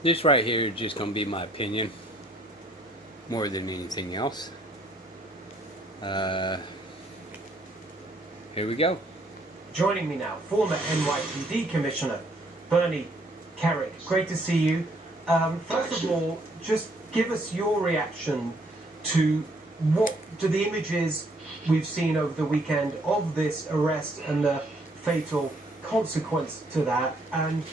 This right here is just going to be my opinion more than anything else. Uh, Here we go. Joining me now, former NYPD Commissioner Bernie Kerik. Great to see you. First of all, just give us your reaction to the images we've seen over the weekend of this arrest and the fatal consequence to that, and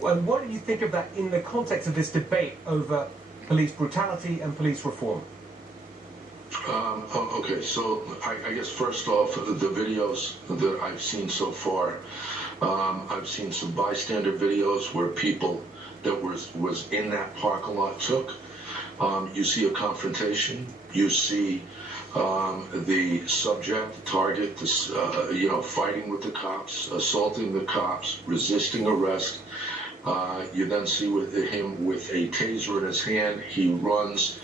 what do you think of that in the context of this debate over police brutality and police reform? Okay, so I guess first off, the videos that I've seen so far, I've seen some bystander videos where people that was in that parking lot took. You see a confrontation. You see the subject, the target, fighting with the cops, assaulting the cops, resisting arrest. You then see him with a taser in his hand. He runs.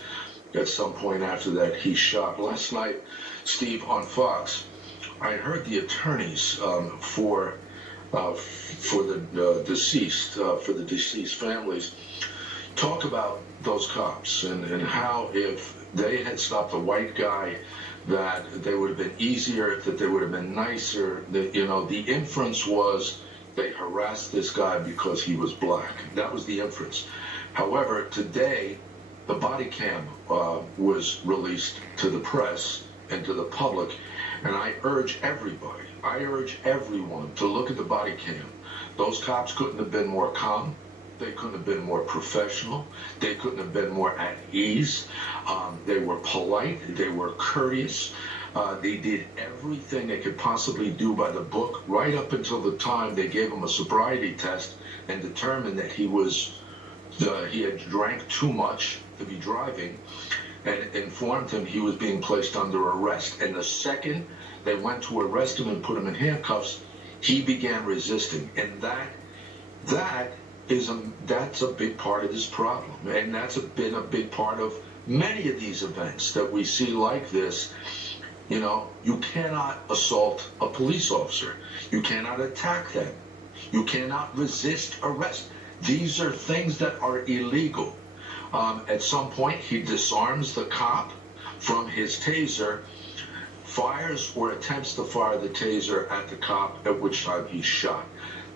At some point after that, he shot. Last night, Steve, on Fox, I heard the attorneys for the deceased families talk about those cops and how if they had stopped a white guy, that they would have been easier, that they would have been nicer. That, the inference was they harassed this guy because he was black. That was the inference. However, today, the body cam was released to the press and to the public, and I urge everyone to look at the body cam. Those cops couldn't have been more calm. They couldn't have been more professional. They couldn't have been more at ease. They were polite. They were courteous. They did everything they could possibly do by the book, right up until the time they gave him a sobriety test and determined that he had drank too much to be driving, and informed him he was being placed under arrest. And the second they went to arrest him and put him in handcuffs, he began resisting. And that's a big part of this problem. And that's been a big part of many of these events that we see like this. You cannot assault a police officer. You cannot attack them. You cannot resist arrest. These are things that are illegal. At some point, he disarms the cop from his taser, fires or attempts to fire the taser at the cop, at which time he's shot.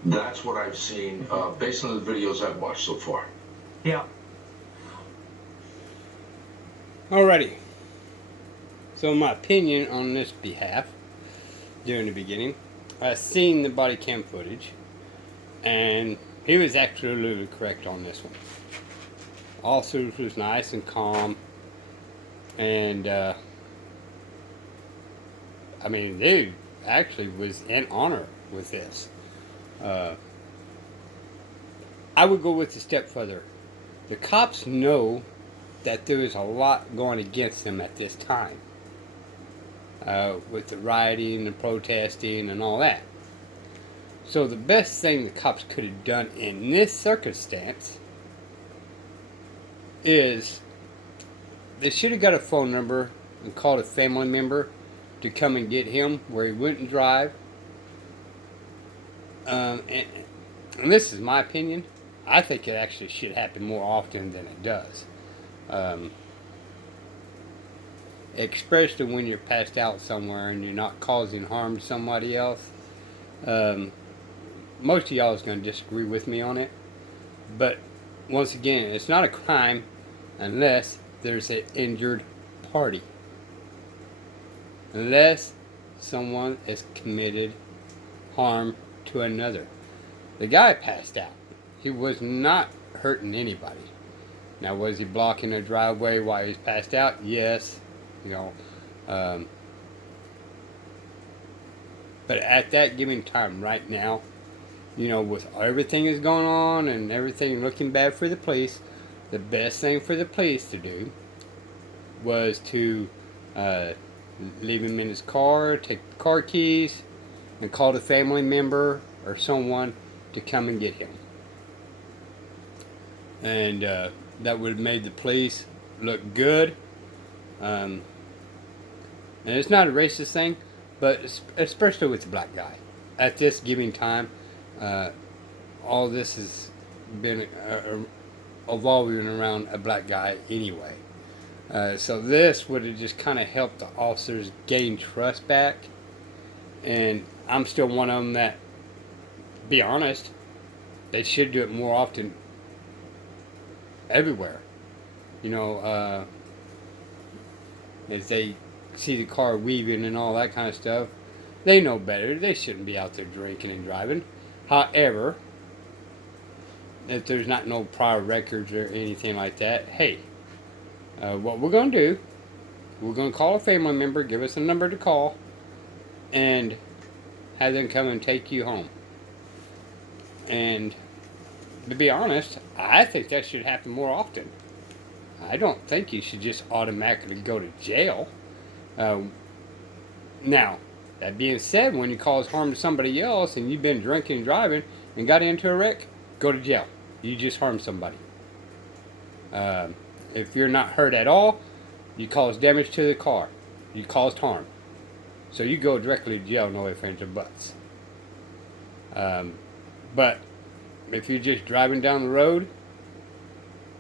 That's what I've seen based on the videos I've watched so far. Yeah. Alrighty. So my opinion on this behalf, during the beginning, I seen the body cam footage, and he was absolutely correct on this one. Officer was nice and calm, and dude actually was in honor with this. I would go with a step further. The cops know that there is a lot going against them at this time, with the rioting and protesting and all that. So the best thing the cops could have done in this circumstance is they should have got a phone number and called a family member to come and get him where he wouldn't drive. And this is my opinion. I think it actually should happen more often than it does. Especially when you're passed out somewhere and you're not causing harm to somebody else. Most of y'all is going to disagree with me on it. But once again, it's not a crime unless there's an injured party. Unless someone has committed harm to another. The guy passed out. He was not hurting anybody. Now, was he blocking a driveway while he was passed out? Yes. But at that given time right now, with everything that's going on and everything looking bad for the police, the best thing for the police to do was to leave him in his car, take the car keys, and call the family member or someone to come and get him. And that would have made the police look good. And it's not a racist thing, but especially with the black guy. At this given time, all this has been evolving around a black guy anyway. So this would have just kind of helped the officers gain trust back. And I'm still one of them that, be honest, they should do it more often everywhere. You know, as they see the car weaving and all that kind of stuff, they know better. They shouldn't be out there drinking and driving. However, if there's not no prior records or anything like that, hey, what we're going to do, we're going to call a family member, give us a number to call, and have them come and take you home. And to be honest, I think that should happen more often. I don't think you should just automatically go to jail. Now, that being said, when you cause harm to somebody else and you've been drinking and driving and got into a wreck, go to jail. You just harmed somebody. If you're not hurt at all, you caused damage to the car. You caused harm. So you go directly to jail, no ifs, ands, or buts. But if you're just driving down the road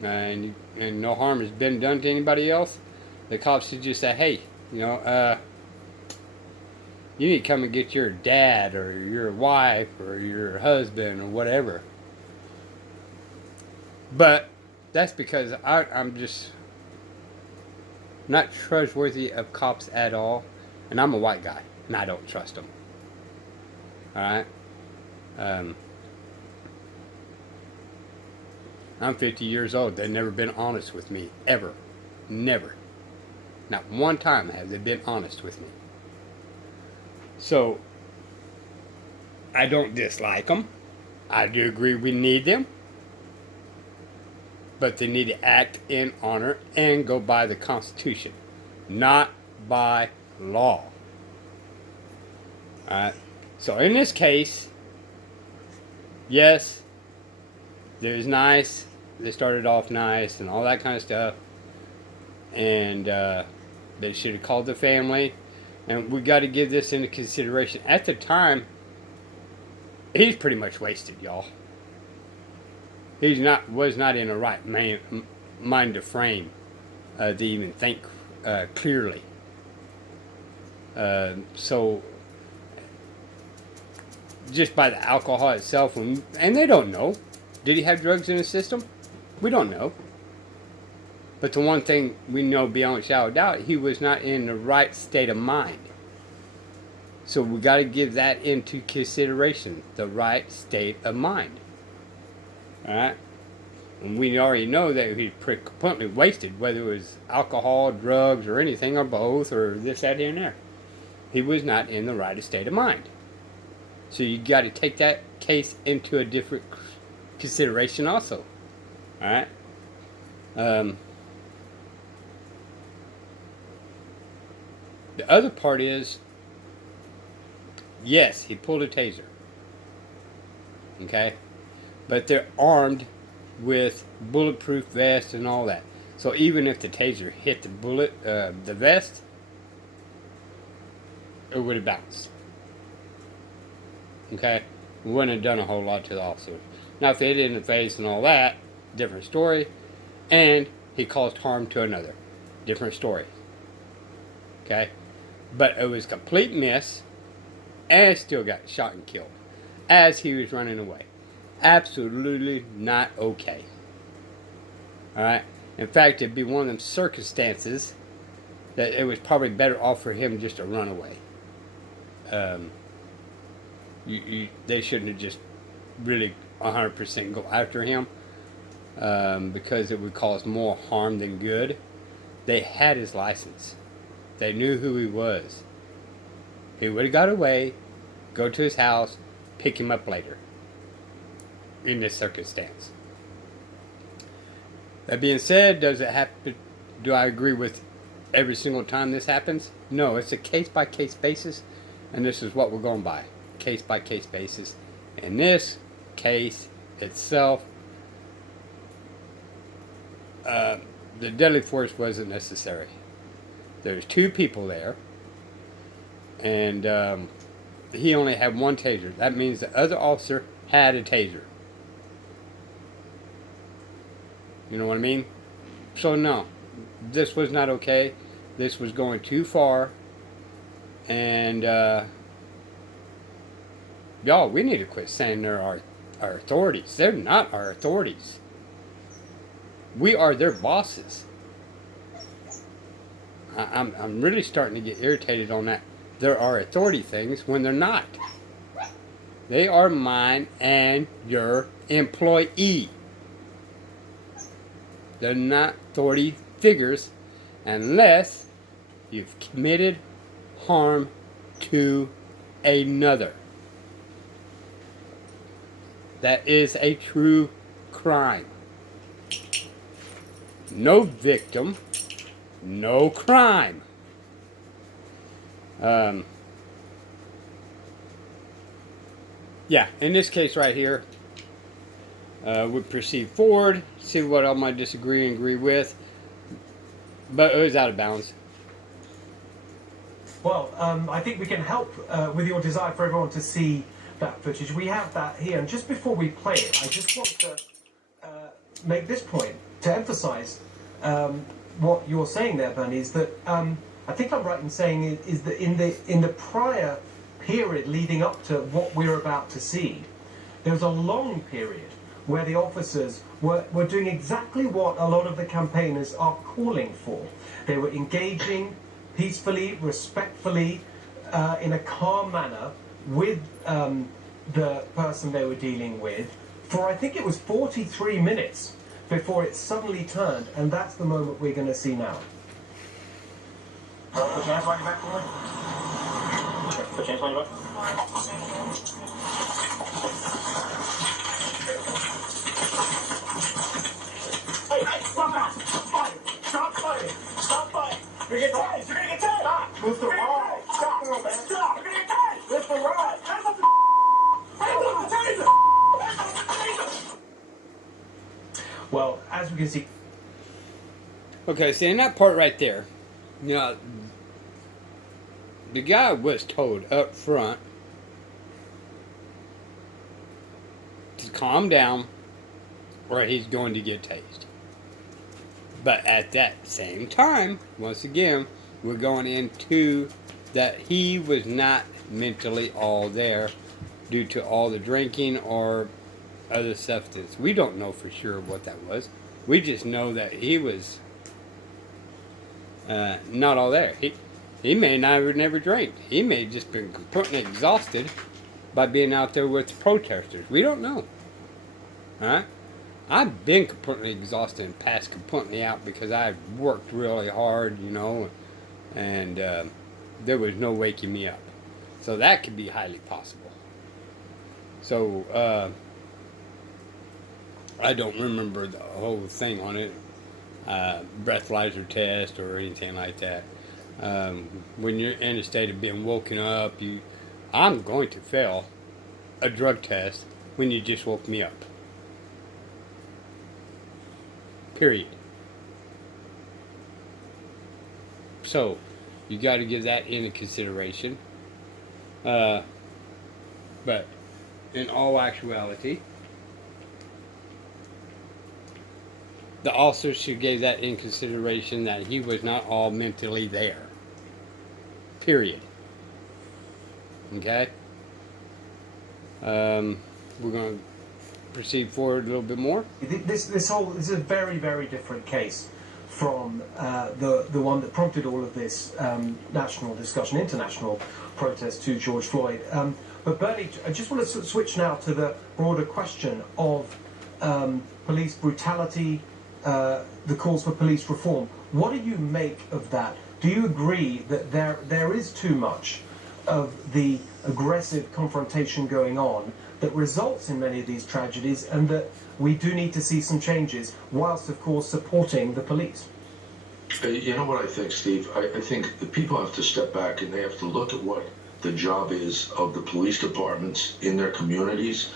and no harm has been done to anybody else, the cops should just say, hey, you know, you need to come and get your dad or your wife or your husband or whatever. But that's because I'm just not trustworthy of cops at all. And I'm a white guy, and I don't trust them. Alright? I'm 50 years old. They've never been honest with me. Ever. Never. Not one time have they been honest with me. So, I don't dislike them. I do agree we need them. But they need to act in honor and go by the Constitution. Not by law. Alright? So in this case, yes, there's nice. They started off nice and all that kind of stuff. And they should have called the family. And we got to give this into consideration. At the time, he's pretty much wasted, y'all. Was not in the right mind to frame to even think clearly. So just by the alcohol itself, and they don't know. Did he have drugs in his system? We don't know. But the one thing we know beyond a shadow of doubt, he was not in the right state of mind. So we got to give that into consideration, the right state of mind. Alright? And we already know that he's completely wasted, whether it was alcohol, drugs, or anything, or both, or this, that, here, and there. He was not in the right state of mind. So you got to take that case into a different consideration also. Alright? The other part is, yes, he pulled a taser. Okay? But they're armed with bulletproof vests and all that. So even if the taser hit the vest, it would have bounced. Okay? It wouldn't have done a whole lot to the officer. Now if they hit it in the face and all that, different story. And he caused harm to another. Different story. Okay? But it was a complete miss, and still got shot and killed as he was running away. Absolutely not okay. Alright? In fact, it'd be one of them circumstances that it was probably better off for him just to run away. They shouldn't have just really 100% go after him, because it would cause more harm than good. They had his license. They knew who he was. He would have got away, go to his house, pick him up later. In this circumstance. That being said, does it happen? Do I agree with every single time this happens? No, it's a case-by-case basis, and this is what we're going by. Case-by-case basis. In this case itself, the deadly force wasn't necessary. There's two people there, and he only had one taser. That means the other officer had a taser. You know what I mean? So no, this was not okay. This was going too far. And y'all, we need to quit saying they're our authorities. They're not our authorities. We are their bosses. I'm really starting to get irritated on that. There are authority things when they're not. They are mine and your employee. They're not authority figures unless you've committed harm to another. That is a true crime. No victim, no crime. Yeah, in this case right here, we proceed forward, see what I might disagree and agree with, but it was out of bounds. Well, I think we can help with your desire for everyone to see that footage. We have that here, and just before we play it, I just want to make this point to emphasize what you're saying there, Bernie, is that I think I'm right in saying is that in the prior period leading up to what we're about to see, there was a long period where the officers were doing exactly what a lot of the campaigners are calling for. They were engaging peacefully, respectfully, in a calm manner with the person they were dealing with for, I think it was 43 minutes before it suddenly turned, and that's the moment we're going to see now. Put your hands behind your back for me. Put your hands behind your back. Hey, stop that! Stop fighting! Stop fighting! Stop fighting! You're gonna get tased! You're gonna get tased! Stop! Lift the rod! Stop! Stop! You're gonna get tased! Lift the rod! Hands up the Hands up the taser! Hands up the taser! Well, as we can see... Okay, see, in that part right there, you know, the guy was told up front to calm down or he's going to get tased. But at that same time, once again, we're going into that he was not mentally all there due to all the drinking or other substance. We don't know for sure what that was. We just know that he was not all there. He may never drank. He may have just been completely exhausted by being out there with the protesters. We don't know. Alright? I've been completely exhausted and passed completely out because I've worked really hard, you know, and there was no waking me up. So that could be highly possible. So, I don't remember the whole thing on it, breathalyzer test or anything like that. When you're in a state of being woken up, I'm going to fail a drug test when you just woke me up. Period. So, you got to give that into consideration. But, in all actuality, the officer should give that in consideration that he was not all mentally there. Period. Okay? We're going to proceed forward a little bit more. This is a very, very different case from the one that prompted all of this national discussion, international protest to George Floyd. But Bernie, I just want to switch now to the broader question of police brutality, the calls for police reform. What do you make of that? Do you agree that there is too much of the aggressive confrontation going on that results in many of these tragedies, and that we do need to see some changes, whilst of course supporting the police? You know what I think, Steve? I think the people have to step back and they have to look at what the job is of the police departments in their communities.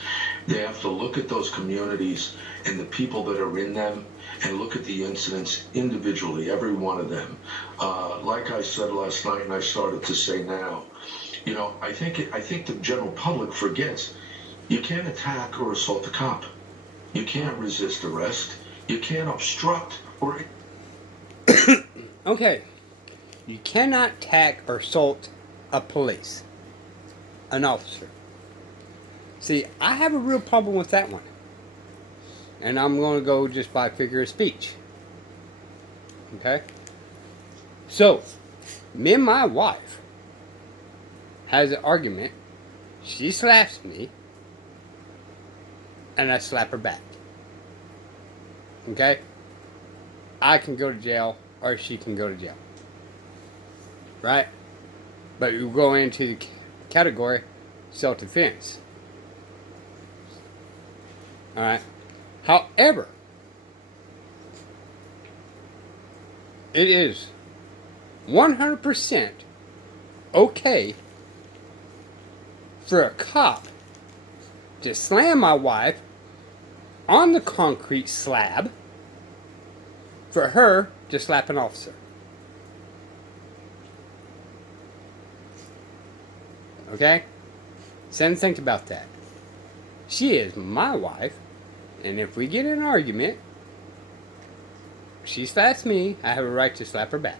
They have to look at those communities and the people that are in them and look at the incidents individually, every one of them. Like I said last night, and I started to say now, you know, I think the general public forgets you can't attack or assault a cop. You can't resist arrest. You can't obstruct or Okay. You cannot attack or assault a police, an officer. See, I have a real problem with that one. And I'm going to go just by figure of speech. Okay? So, me and my wife has an argument. She slaps me, and I slap her back. Okay? I can go to jail, or she can go to jail. Right? But you go into the category self-defense. Alright? However, it is 100% okay for a cop to slam my wife on the concrete slab for her to slap an officer. Okay? Sit and think about that. She is my wife, and if we get in an argument, she slaps me, I have a right to slap her back.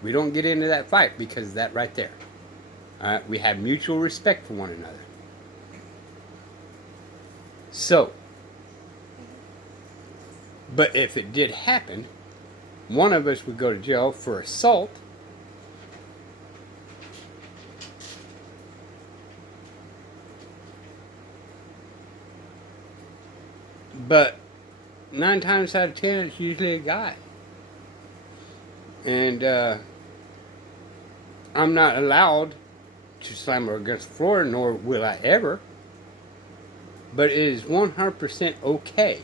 We don't get into that fight because of that right there. Alright? We have mutual respect for one another. So, but if it did happen, one of us would go to jail for assault. But 9 times out of 10, it's usually a guy. And I'm not allowed to slam her against the floor, nor will I ever. But it is 100% okay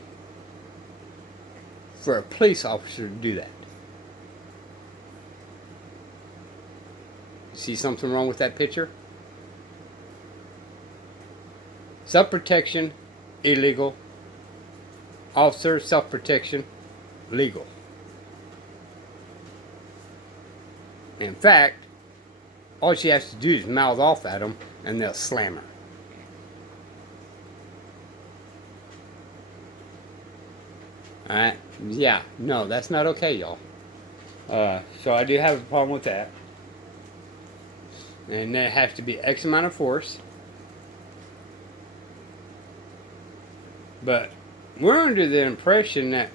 for a police officer to do that. See something wrong with that picture? Self-protection, illegal. Officer, self-protection, legal. In fact, all she has to do is mouth off at them and they'll slam her. Alright? Yeah, no, that's not okay, y'all. So I do have a problem with that. And there has to be X amount of force. But we're under the impression that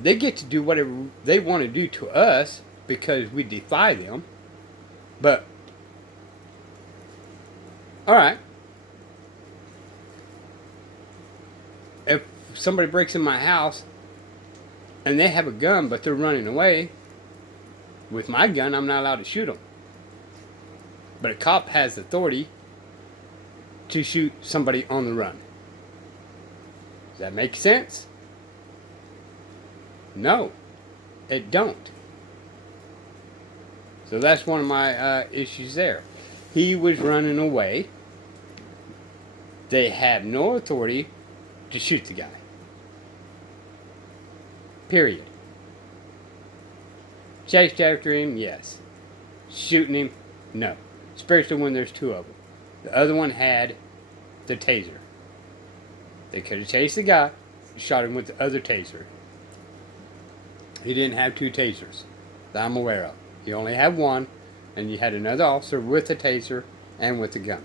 they get to do whatever they want to do to us because we defy them. But, alright. If somebody breaks in my house and they have a gun but they're running away, with my gun I'm not allowed to shoot them. But a cop has authority to shoot somebody on the run. Does that make sense? No, it don't. So that's one of my issues there. He was running away. They had no authority to shoot the guy. Period. Chased after him, yes. Shooting him, no. Especially when there's 2 of them. The other one had the taser. They could have chased the guy, shot him with the other taser. He didn't have 2 tasers that I'm aware of. He only had one, and you had another officer with a taser and with a gun.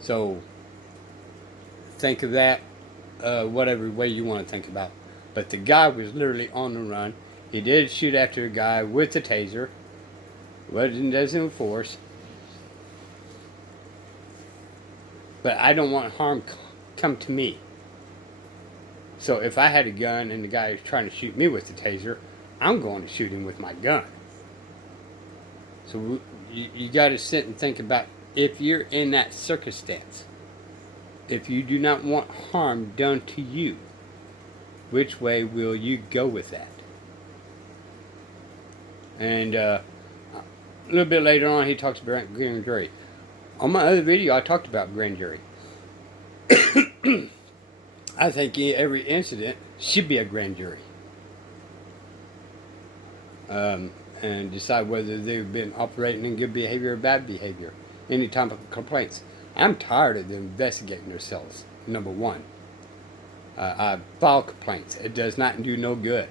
So, think of that whatever way you want to think about it. But the guy was literally on the run. He did shoot after a guy with a taser. Doesn't force. But I don't want harm come to me. So if I had a gun and the guy is trying to shoot me with the taser, I'm going to shoot him with my gun. So you got to sit and think about if you're in that circumstance. If you do not want harm done to you, which way will you go with that? And a little bit later on, he talks about grand jury. On my other video, I talked about grand jury. I think every incident should be a grand jury. And decide whether they've been operating in good behavior or bad behavior. Any type of complaints. I'm tired of them investigating themselves, number one. file complaints. It does not do no good.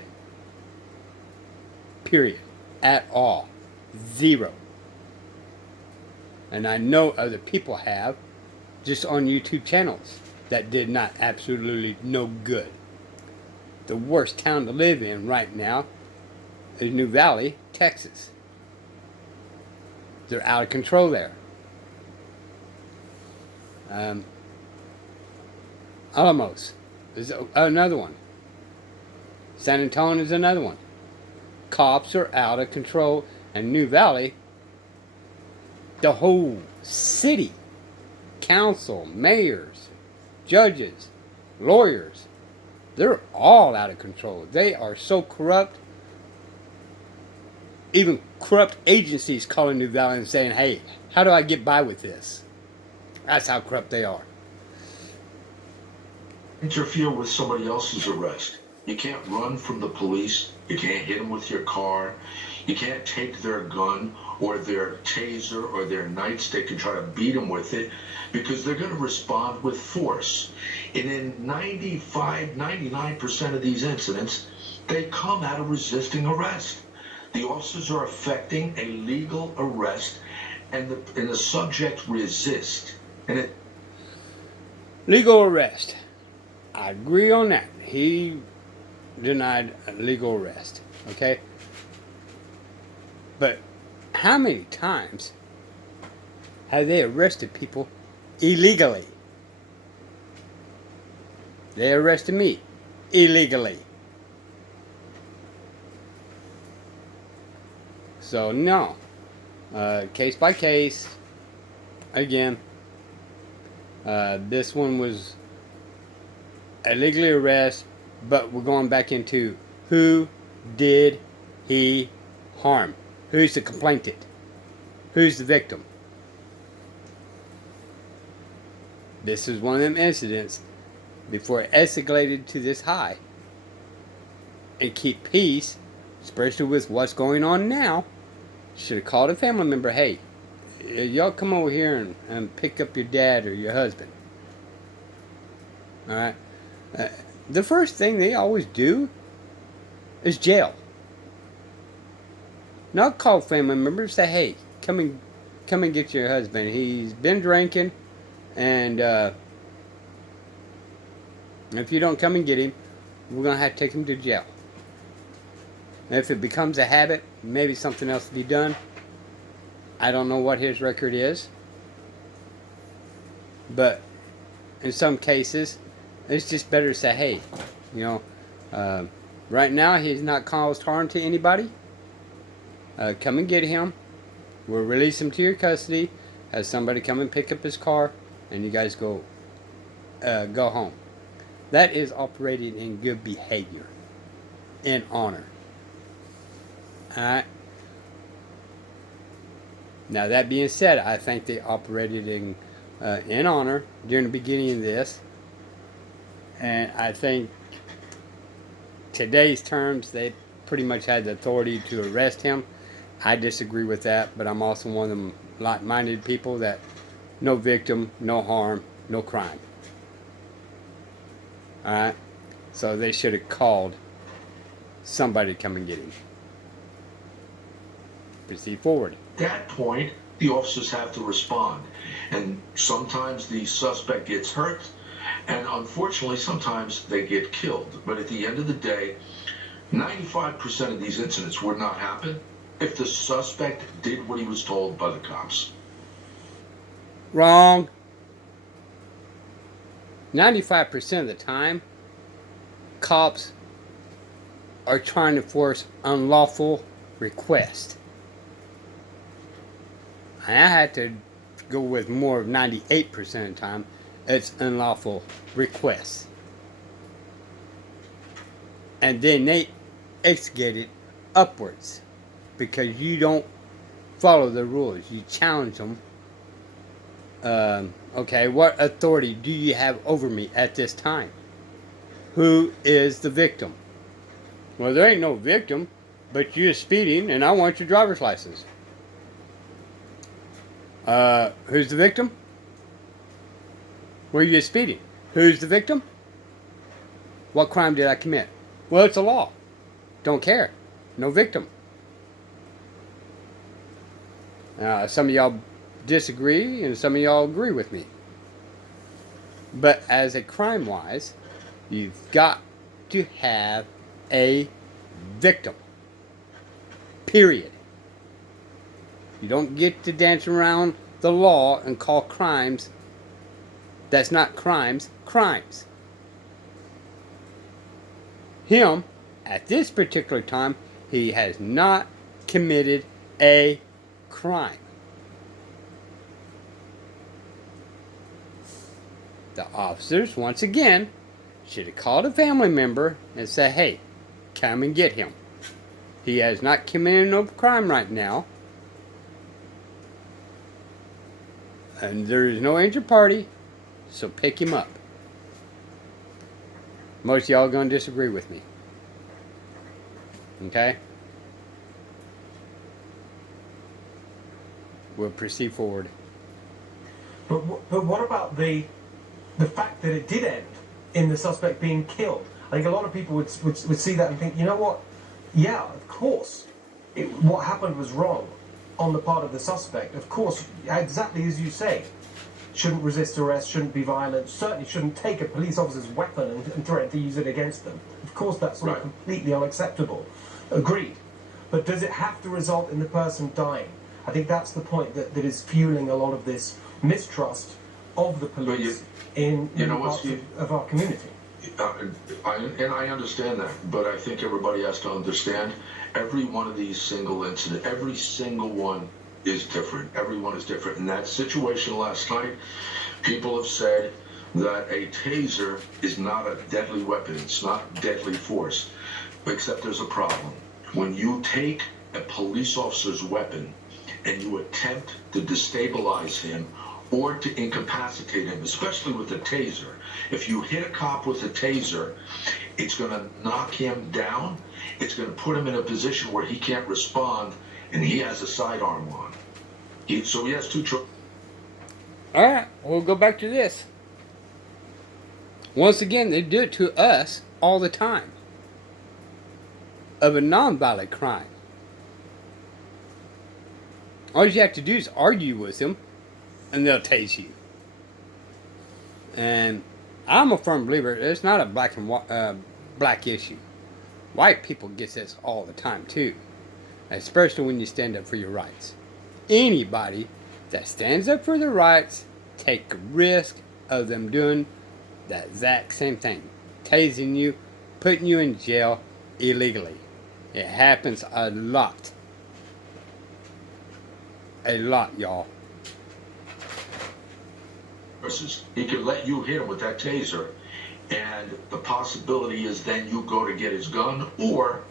Period. At all. Zero. And I know other people have, just on YouTube channels, that did not absolutely no good. The worst town to live in right now is New Valley, Texas. They're out of control there. Alamos is another one. San Antonio is another one. Cops are out of control. And New Valley, the whole city, council, mayors, judges, lawyers, they're all out of control. They are so corrupt. Even corrupt agencies calling New Valley and saying, hey, how do I get by with this? That's how corrupt they are. Interfere with somebody else's arrest. You can't run from the police. You can't hit them with your car. You can't take their gun or their taser or their nightstick and try to beat them with it, because they're going to respond with force. And in 99% of these incidents, they come out of resisting arrest. The officers are effecting a legal arrest, and the subject resists. And it Legal arrest. I agree on that. He denied a legal arrest. Okay? But how many times have they arrested people illegally? They arrested me illegally. So no. Case by case. Again. This one was illegally arrested, but we're going back into who did he harm? Who's the complainant? Who's the victim? This is one of them incidents before it escalated to this high. And keep peace, especially with what's going on now. Should have called a family member. Hey, y'all come over here and pick up your dad or your husband. Alright? The first thing they always do is jail. Not call family members. Say, hey, come and get your husband. He's been drinking, and if you don't come and get him, we're gonna have to take him to jail. And if it becomes a habit, maybe something else to be done. I don't know what his record is, but in some cases, it's just better to say, hey, right now he's not caused harm to anybody. Come and get him. We'll release him to your custody. Have somebody come and pick up his car, and you guys go home. That is operating in good behavior, in honor. Alright. Now that being said, I think they operated in honor during the beginning of this, and I think today's terms they pretty much had the authority to arrest him. I disagree with that, but I'm also one of them like-minded people that no victim, no harm, no crime. Alright? So they should have called somebody to come and get him. Proceed forward. At that point, the officers have to respond. And sometimes the suspect gets hurt, and unfortunately, sometimes they get killed. But at the end of the day, 95% of these incidents would not happen if the suspect did what he was told by the cops. Wrong. 95% of the time, cops are trying to force unlawful requests. And I had to go with more of 98% of the time, it's unlawful requests. And then they execute it upwards because you don't follow the rules. You challenge them. Okay, what authority do you have over me at this time? Who is the victim? Well, there ain't no victim, but you're speeding and I want your driver's license. Who's the victim? Were you speeding? Who's the victim? What crime did I commit? Well, it's a law. Don't care. No victim. Some of y'all disagree and some of y'all agree with me. But as a crime-wise, you've got to have a victim. Period. You don't get to dance around the law and call crimes that's not crimes, crimes. Him, at this particular time, he has not committed a crime. The officers, once again, should have called a family member and said, hey, come and get him. He has not committed no crime right now. And there is no injured party, so pick him up. Most of y'all are going to disagree with me. Okay? We'll proceed forward. But what about the fact that it did end in the suspect being killed? I think a lot of people would see that and think, you know what? Yeah, of course. What happened was wrong on the part of the suspect. Of course, exactly as you say. Shouldn't resist arrest, shouldn't be violent, certainly shouldn't take a police officer's weapon and threaten to use it against them. Of course, that's all completely unacceptable. Agreed. But does it have to result in the person dying? I think that's the point that is fueling a lot of this mistrust of the police in parts of our community. I understand that, but I think everybody has to understand every one of these single incidents, every single one is different. Everyone is different. In that situation last night, people have said that a taser is not a deadly weapon. It's not deadly force, except there's a problem. When you take a police officer's weapon and you attempt to destabilize him or to incapacitate him, especially with a taser, if you hit a cop with a taser, it's going to knock him down. It's going to put him in a position where he can't respond, and he has a sidearm on. So he has two choices. All right, we'll go back to this. Once again, they do it to us all the time. Of a non-violent crime. All you have to do is argue with them, and they'll tase you. And I'm a firm believer, it's not a black and black issue. White people get this all the time too, especially when you stand up for your rights. Anybody that stands up for their rights take a risk of them doing that exact same thing, tasing you, putting you in jail illegally. It happens a lot. A lot, y'all. He could let you hit him with that taser, and the possibility is then you go to get his gun, or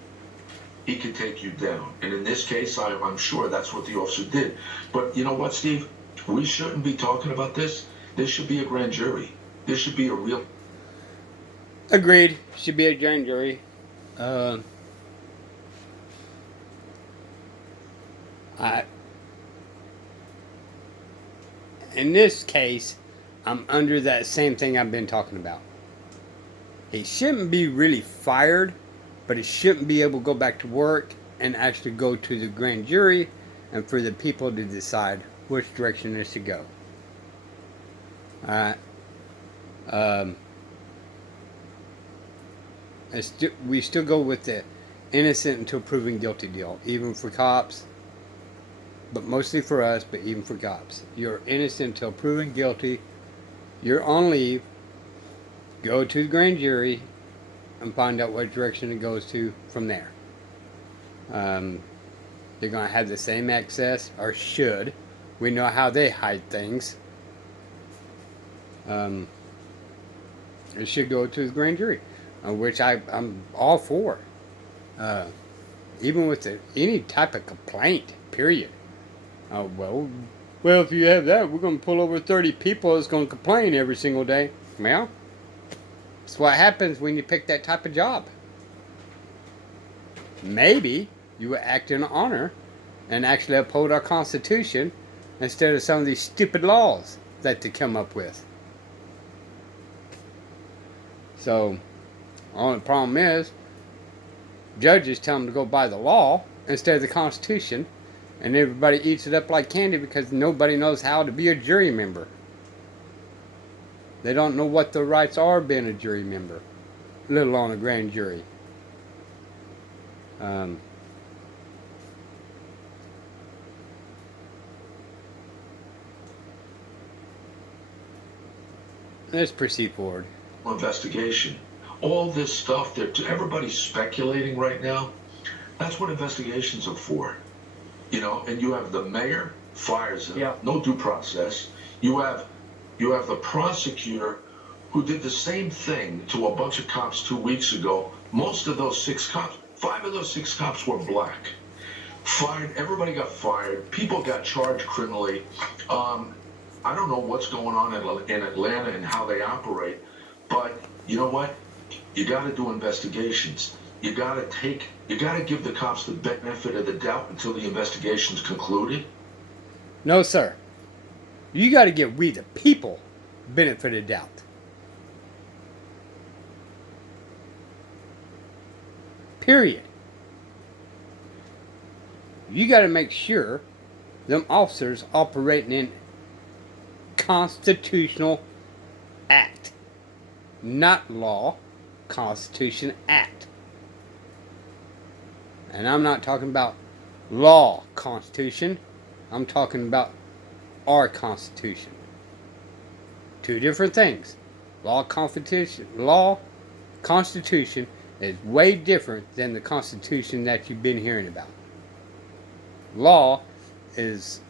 he could take you down. And in this case, I'm sure that's what the officer did. But you know what, Steve? We shouldn't be talking about this. This should be a grand jury. This should be a real... Agreed. Should be a grand jury. In this case, I'm under that same thing I've been talking about. He shouldn't be really fired, but he shouldn't be able to go back to work and actually go to the grand jury and for the people to decide which direction they should go. We still go with the innocent until proven guilty deal, even for cops, but mostly for us, but even for cops. You're innocent until proven guilty. You're on leave. Go to the grand jury and find out what direction it goes to from there. They're going to have the same access, or should. We know how they hide things. It should go to the grand jury, which I'm all for. Even with any type of complaint, period. Well, if you have that, we're going to pull over 30 people that's going to complain every single day. Well, that's what happens when you pick that type of job. Maybe you would act in honor and actually uphold our Constitution instead of some of these stupid laws that they come up with. So, Only problem is, judges tell them to go by the law instead of the Constitution, and everybody eats it up like candy because nobody knows how to be a jury member. They don't know what the rights are being a jury member, let alone a grand jury. Let's proceed forward. Investigation. All this stuff that everybody's speculating right now, that's what investigations are for. You know, and you have the mayor fires him, no due process. You have the prosecutor who did the same thing to a bunch of cops 2 weeks ago. Most of those 6 cops, 5 of those 6 cops were black. Fired, everybody got fired. People got charged criminally. I don't know what's going on in Atlanta and how they operate, but you know what? You got to do investigations. You got to give the cops the benefit of the doubt until the investigation's concluded. No, sir. You got to give we the people benefit of doubt. Period. You got to make sure them officers operating in constitutional act, not law, Constitution Act. And I'm not talking about law Constitution. I'm talking about our Constitution. 2 different things. Law Constitution is way different than the Constitution that you've been hearing about. Law is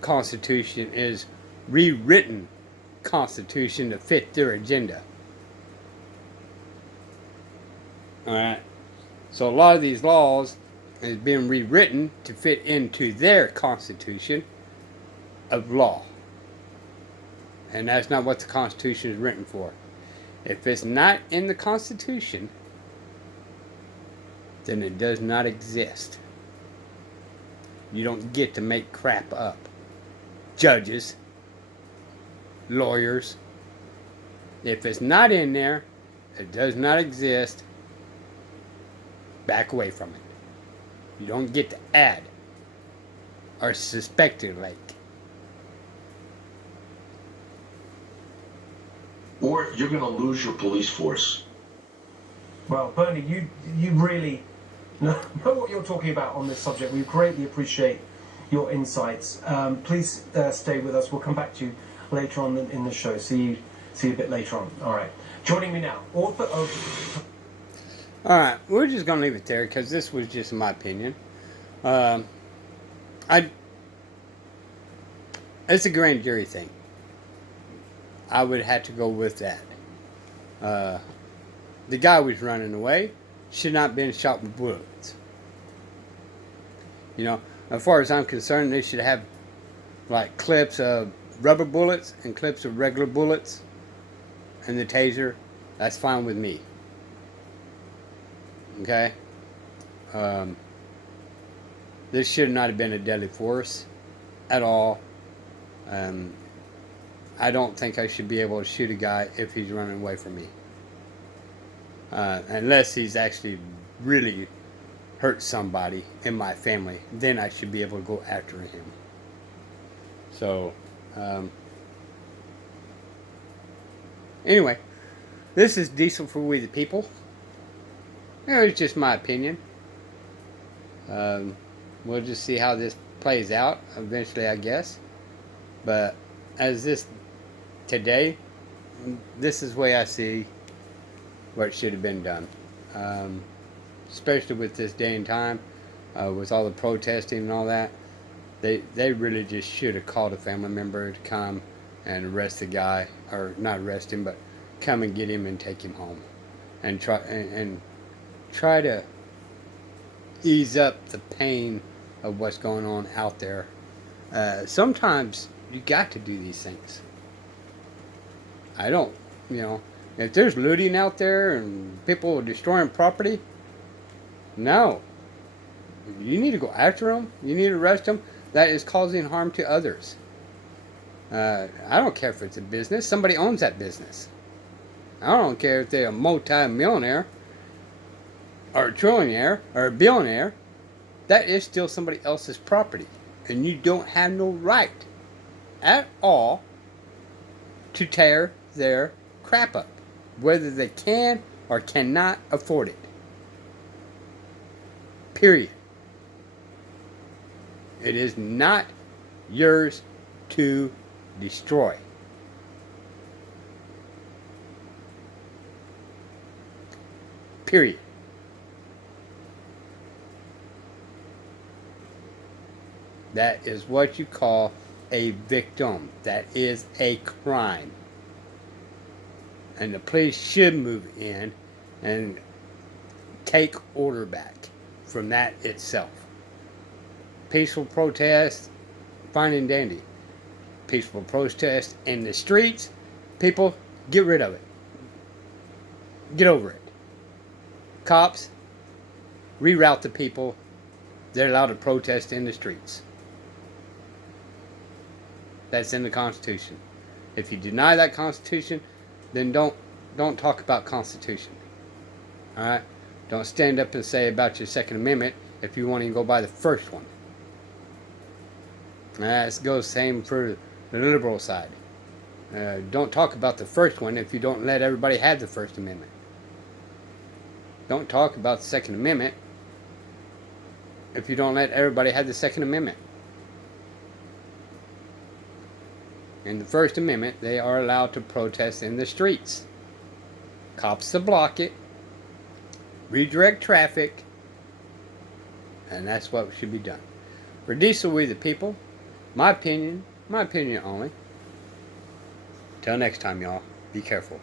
Constitution is rewritten Constitution to fit their agenda. Alright. So a lot of these laws has been rewritten to fit into their Constitution of law. And that's not what the Constitution is written for. If it's not in the Constitution, then it does not exist. You don't get to make crap up. Judges, lawyers. If it's not in there, it does not exist. Back away from it. You don't get to add or speculate. Or you're going to lose your police force. Well, Bernie, you really know what you're talking about on this subject. We greatly appreciate your insights. Please stay with us. We'll come back to you later on in the show. See you a bit later on. All right. Joining me now, author of... Alright, we're just going to leave it there because this was just my opinion. It's a grand jury thing. I would have to go with that. The guy was running away. Should not have been shot with bullets. You know, as far as I'm concerned, they should have like clips of rubber bullets and clips of regular bullets. And the taser, that's fine with me. Okay? This should not have been a deadly force at all. I don't think I should be able to shoot a guy if he's running away from me. Unless he's actually really hurt somebody in my family. Then I should be able to go after him. So, anyway, this is Diesel for We the People. You know, it's just my opinion. We'll just see how this plays out eventually, I guess. But as this today, this is the way I see what should have been done. Especially with this day and time, with all the protesting and all that. They really just should have called a family member to come and arrest the guy, or not arrest him, but come and get him and take him home, and try to ease up the pain of what's going on out there. Sometimes you got to do these things. I don't, if there's looting out there and people destroying property, no. You need to go after them. You need to arrest them. That is causing harm to others. I don't care if it's a business. Somebody owns that business. I don't care if they're a multi-millionaire. or a trillionaire or a billionaire, that is still somebody else's property. And you don't have no right at all to tear their crap up, whether they can or cannot afford it. Period. It is not yours to destroy. Period. That is what you call a victim. That is a crime. And the police should move in and take order back from that itself. Peaceful protest, fine and dandy. Peaceful protest in the streets, people, get rid of it. Get over it. Cops, reroute the people. They're allowed to protest in the streets. That's in the Constitution. If you deny that Constitution, then don't talk about Constitution. All right? Don't stand up and say about your Second Amendment if you won't even go by the first one. That goes same for the liberal side. Don't talk about the first one if you don't let everybody have the First Amendment. Don't talk about the Second Amendment if you don't let everybody have the Second Amendment. In the First Amendment, they are allowed to protest in the streets. Cops to block it, redirect traffic, and that's what should be done. For Diesel, we the people, my opinion only. Till next time, y'all, be careful.